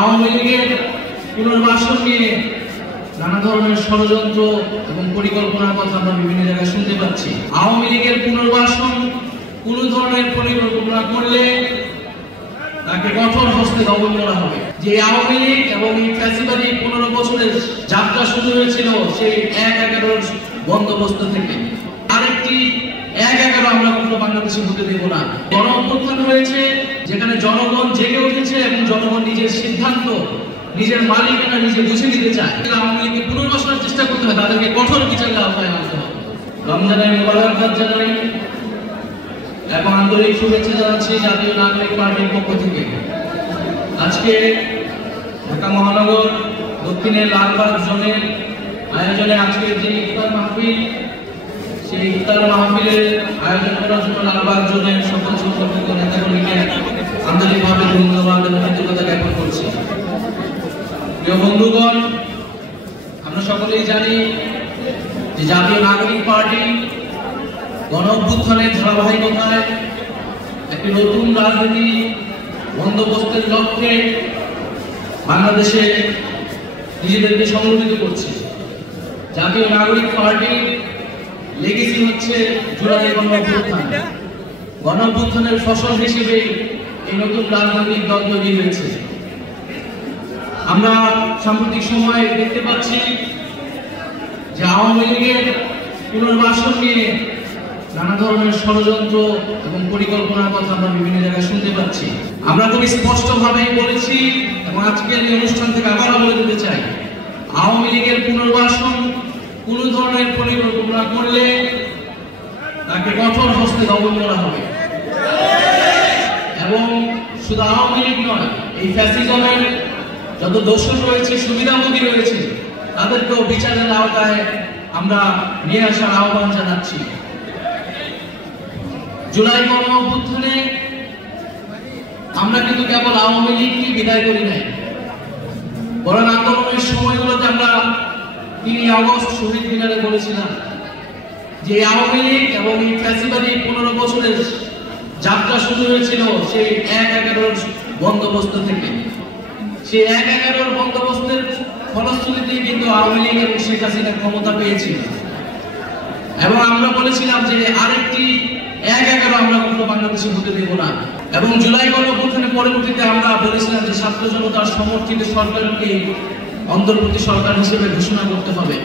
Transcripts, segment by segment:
আওয়ামী লীগের পুনর্বাসন নিয়ে নানা ধরনের ষড়যন্ত্র এবং পরিকল্পনার কথা আমরা বিভিন্ন জায়গায় শুনতে পাচ্ছি। আওয়ামী লীগের পুনর্বাসন কোন ধরনের পরিকল্পনা করলে তাকে কঠোর হস্তে দমন করা হবে। যে আওয়ামী লীগ এবং এই ফ্যাসিবাদী 15 বছরের যাত্রা শুরু হয়েছিল সেই 1/11 বন্দোবস্ত থেকে। আরেকটি 1/11 আমরা কখনো বাংলাদেশে হতে দেব না। গণ অভ্যুত্থান হয়েছে যেখানে জনগণ জেগে উঠেছে এবং জনগণ নিজের সিদ্ধান্ত, নিজের মালিকানা নিজে বুঝে নিতে চায়। আওয়ামী লীগকে পুনর্বাসনের চেষ্টা করতে হয়, তাদেরকে কঠোর বিচারের আওতায় আনতে হবে। রমজানের মোবারকবাদ জানাই এবং আন্তরিক শুভেচ্ছা জানাচ্ছি জাতীয় নাগরিক পার্টির পক্ষ থেকে। আজকে ঢাকা মহানগর দক্ষিণের লালবাগ জোনের আয়োজনে আজকের যে ইফতার মাহফিল, সেই ইফতার মাহফিলের আয়োজন করার জন্য লালবাগ জোনের সকল সংগঠক নেতাকর্মীকে আন্তরিকভাবে ধন্যবাদ এবং কৃতজ্ঞতা জ্ঞাপন করছি। প্রিয় বন্ধুগণ, আমরা সকলেই জানি যে জাতীয় নাগরিক পার্টি গণ অভ্যুত্থানের ধারাবাহিকতায় একটি নতুন রাজনীতি বন্দোবস্তের লক্ষ্যে বাংলাদেশে নিজেদেরকে সংগঠিত করছে। জাতীয় নাগরিক পার্টির লেগেসি হচ্ছে জুলাই গণ অভ্যুত্থান। গণ অভ্যুত্থানের ফসল হিসেবে এই নতুন রাজনৈতিক দল তৈরি হয়েছে। আমরা সাম্প্রতিক সময়ে দেখতে পাচ্ছি যে আওয়ামী লীগের পুনর্বাসন নিয়ে নানা ধরনের ষড়যন্ত্র এবং পরিকল্পনার কথা আমরা বিভিন্ন জায়গায় শুনতে পাচ্ছি। আমরা খুব স্পষ্টভাবেই বলেছি এবং আজকের এই অনুষ্ঠান থেকে আবারও বলে দিতে চাই, আওয়ামী লীগের পুনর্বাসন কোন ধরনের পরিকল্পনা করলে তাকে কঠোর হস্তে দমন করা হবে। এবং শুধু আওয়ামী লীগ নয়, এই ফ্যাসিজমের যত দোষর রয়েছে, সুবিধাভোগী রয়েছে, তাদেরকেও বিচারের আওতায় আমরা নিয়ে আসার আহ্বান জানাচ্ছি। জুলাই গণ অভ্যুত্থানে আমরা কিন্তু কেবল আওয়ামী লীগকে বিদায় করি নাই, বরং আন্দোলনের সময়গুলোতে আমরা 3 আগস্ট শহীদ মিনারে বলেছিলাম যে আওয়ামী লীগ এবং এই ফ্যাসিবাদী 15 বছরের যাত্রা শুরু হয়েছিল সেই 1/11 বন্দোবস্ত থেকে। সেই 1/11 বন্দোবস্তের ফলশ্রুতিতে কিন্তু আওয়ামী লীগ এবং শেখ হাসিনা ক্ষমতা পেয়েছিল। এবং আমরা বলেছিলাম যে আরেকটি 1/11 আমরা কখনো বাংলাদেশে হতে দেব না। এবং জুলাই গণ অভ্যুত্থানের পরবর্তীতে আমরা বলেছিলাম যে ছাত্র জনতার সমর্থিত সরকারকে অন্তর্বর্তী সরকার হিসেবে ঘোষণা করতে হবে।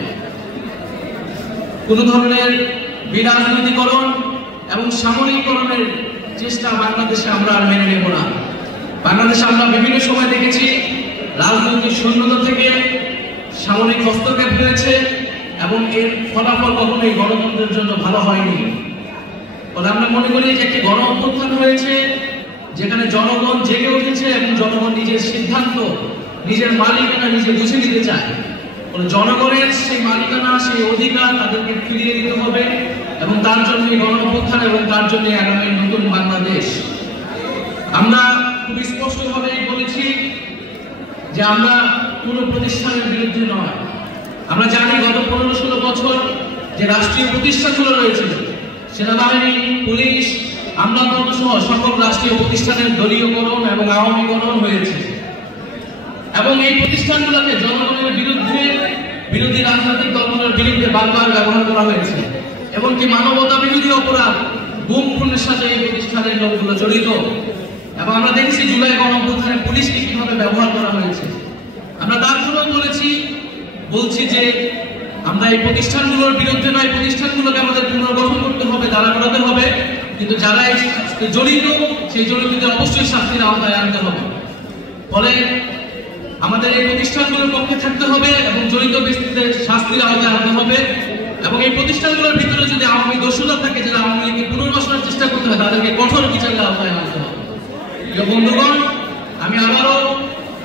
কোন ধরনের বিরাজনীতিকরণ এবং সামরিককরণের চেষ্টা বাংলাদেশে আমরা আর মেনে নেব না। বাংলাদেশে আমরা বিভিন্ন সময় দেখেছি রাজনৈতিক শূন্যতা থেকে সামরিক হস্তক্ষেপ হয়েছে এবং এর ফলাফল কখনোই গণতন্ত্রের জন্য ভালো হয়নি। বলে আমরা মনে করি যে একটি গণ অভ্যুত্থান হয়েছে যেখানে জনগণ জেগে উঠেছে এবং জনগণ নিজের সিদ্ধান্ত, নিজের মালিকানা নিজে বুঝে নিতে চায়। জনগণের সেই মালিকানা, সেই অধিকার তাদেরকে ফিরিয়ে দিতে হবে এবং তার জন্য গণ অভ্যুত্থান এবং তার জন্য আগামী নতুন বাংলাদেশ। আমরা খুব স্পষ্টভাবে বলেছি যে আমরা কোনো প্রতিষ্ঠানের বিরুদ্ধে নয়। আমরা জানি গত 15-16 বছর যে রাষ্ট্রীয় প্রতিষ্ঠানগুলো রয়েছে, সেনাবাহিনী, পুলিশ, আমলাতন্ত্র সহ সকল রাষ্ট্রীয় প্রতিষ্ঠানের দলীয়করণ এবং আওয়ামীকরণ হয়েছে এবং এই প্রতিষ্ঠানগুলোকে জনগণের বিরুদ্ধে, বিরোধী রাজনৈতিক দলগুলোর বিরুদ্ধে বারবার ব্যবহার করা হয়েছে এবং কি মানবতা বিরোধী অপরাধ, গুম খুনের সাথে এই প্রতিষ্ঠানের লোকগুলো জড়িত। এবং আমরা দেখেছি জুলাই গণ অভ্যুত্থানে পুলিশকে কিভাবে ব্যবহার করা হয়েছে। আমরা তার জন্য বলছি যে আমরা এই প্রতিষ্ঠানগুলোর বিরুদ্ধে নয়, প্রতিষ্ঠানগুলোকে আমাদের পুনর্গঠন করতে হবে, দাঁড়া করাতে হবে, কিন্তু যারা জড়িত সেই জড়িতদের অবশ্যই শাস্তির আওতায় আনতে হবে। ফলে আমাদের এই প্রতিষ্ঠানগুলোর পক্ষে থাকতে হবে এবং জড়িত ব্যক্তিদের শাস্তির আওতায় আনতে হবে। এবং এই প্রতিষ্ঠানগুলোর ভিতরে যদি আওয়ামী দোষরা থাকে, যারা আওয়ামী লীগকে পুনর্বাসনের চেষ্টা করতে হয়, তাদেরকে কঠোর বিচারের আওতায় আনতে হবে। প্রিয় বন্ধুগণ, আমি আবারও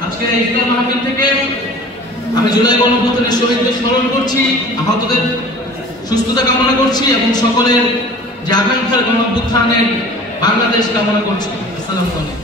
আজকে এই ইফতার মাহফিল থেকে আমি জুলাই গণ অভ্যুত্থানের শহীদদের স্মরণ করছি, আহতদের সুস্থতা কামনা করছি এবং সকলের যে আকাঙ্ক্ষার গণ অভ্যুত্থানের বাংলাদেশ কামনা করছি। আসসালামু আলাইকুম।